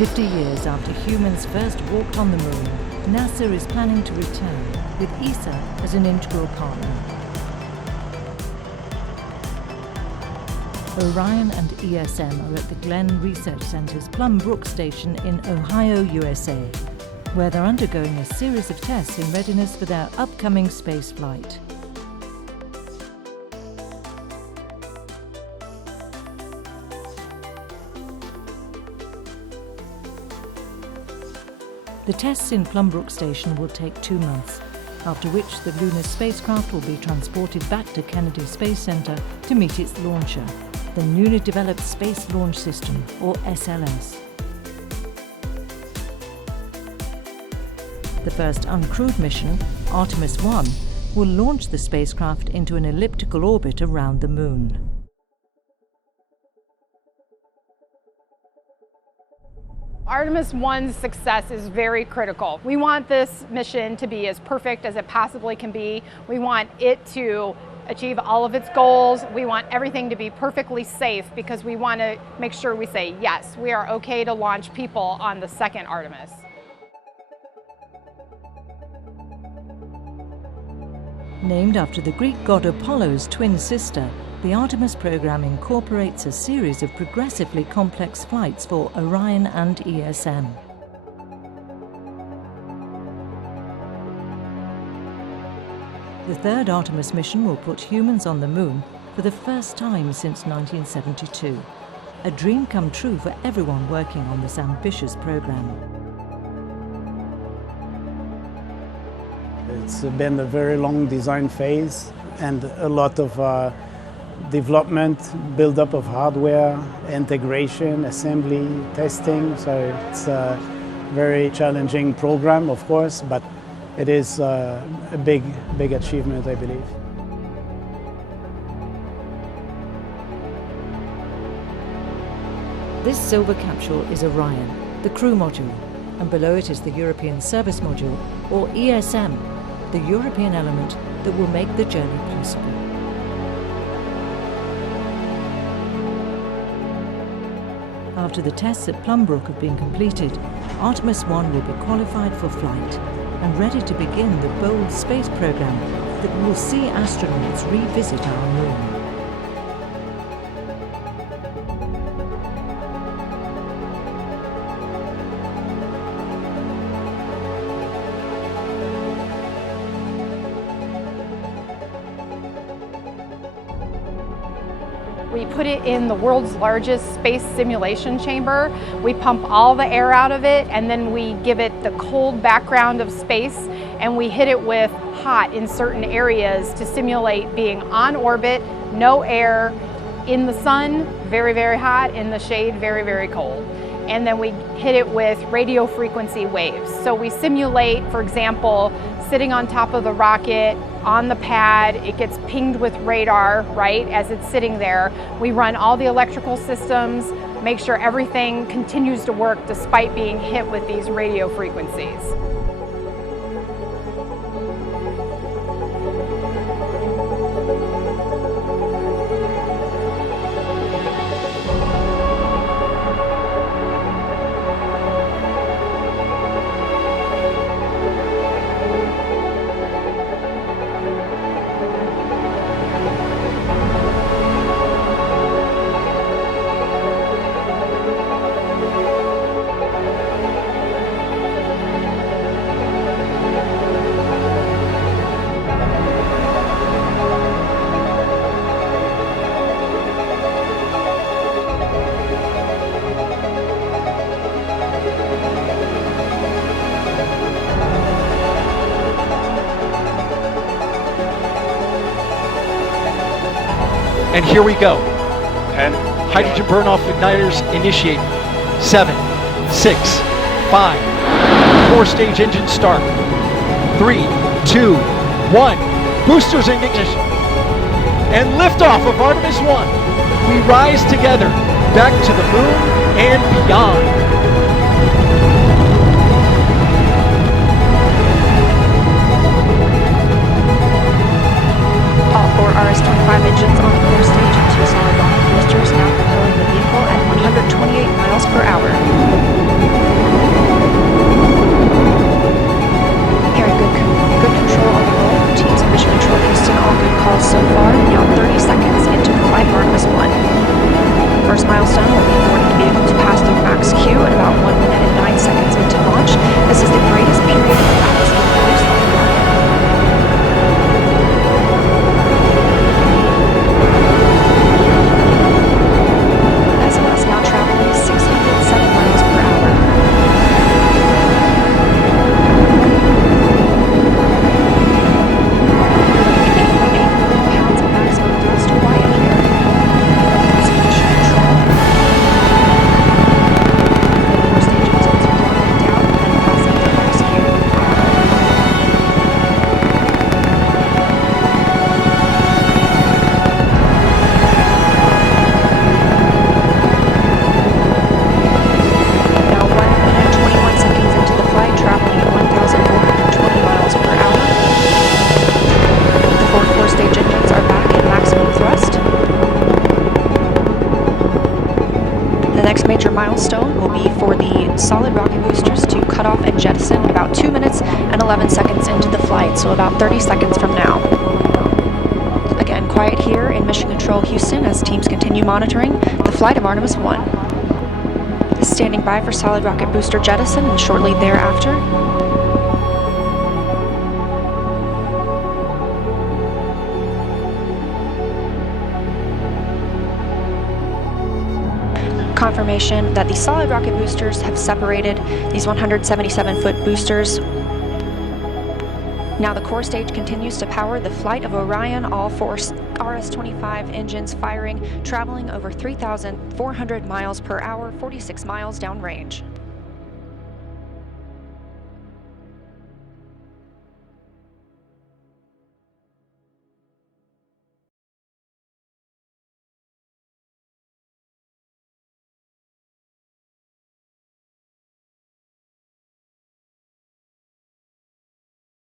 50 years after humans first walked on the moon, NASA is planning to return, with ESA as an integral partner. Orion and ESM are at the Glenn Research Center's Plum Brook Station in Ohio, USA, where they're undergoing a series of tests in readiness for their upcoming space flight. The tests in Plum Brook Station will take 2 months, after which the lunar spacecraft will be transported back to Kennedy Space Center to meet its launcher, the newly developed Space Launch System, or SLS. The first uncrewed mission, Artemis 1, will launch the spacecraft into an elliptical orbit around the Moon. Artemis 1's success is very critical. We want this mission to be as perfect as it possibly can be. We want it to achieve all of its goals. We want everything to be perfectly safe because we want to make sure we say, yes, we are okay to launch people on the second Artemis. Named after the Greek god Apollo's twin sister, the Artemis program incorporates a series of progressively complex flights for Orion and ESM. The third Artemis mission will put humans on the Moon for the first time since 1972, a dream come true for everyone working on this ambitious program. It's been a very long design phase and a lot of development, build-up of hardware, integration, assembly, testing. So it's a very challenging program, of course, but it is a big achievement, I believe. This silver capsule is Orion, the crew module, and below it is the European Service Module, or ESM, the European element that will make the journey possible. After the tests at Plum Brook have been completed, Artemis 1 will be qualified for flight and ready to begin the bold space program that will see astronauts revisit our Moon. We put it in the world's largest space simulation chamber. We pump all the air out of it, and then we give it the cold background of space, and we hit it with hot in certain areas to simulate being on orbit, no air, in the sun, very, very hot, in the shade, very, very cold. And then we hit it with radio frequency waves. So we simulate, for example, sitting on top of the rocket, on the pad, it gets pinged with radar, right, as it's sitting there. We run all the electrical systems, make sure everything continues to work despite being hit with these radio frequencies. And here we go. 10. Hydrogen burn-off igniters initiate. 7, 6, 5. 4-stage engine start. 3, 2, 1. Boosters in ignition. And liftoff of Artemis 1. We rise together back to the Moon and beyond. RS-25 engines on the core stage and 2 solid rocket boosters now propelling the vehicle at 128 miles per hour. rocket boosters to cut off and jettison about 2 minutes and 11 seconds into the flight, so about 30 seconds from now. Again, quiet here in Mission Control Houston as teams continue monitoring the flight of Artemis 1. Standing by for solid rocket booster jettison and shortly thereafter. Confirmation that the solid rocket boosters have separated these 177-foot boosters. Now the core stage continues to power the flight of Orion, all 4 RS-25 engines firing, traveling over 3,400 miles per hour, 46 miles downrange.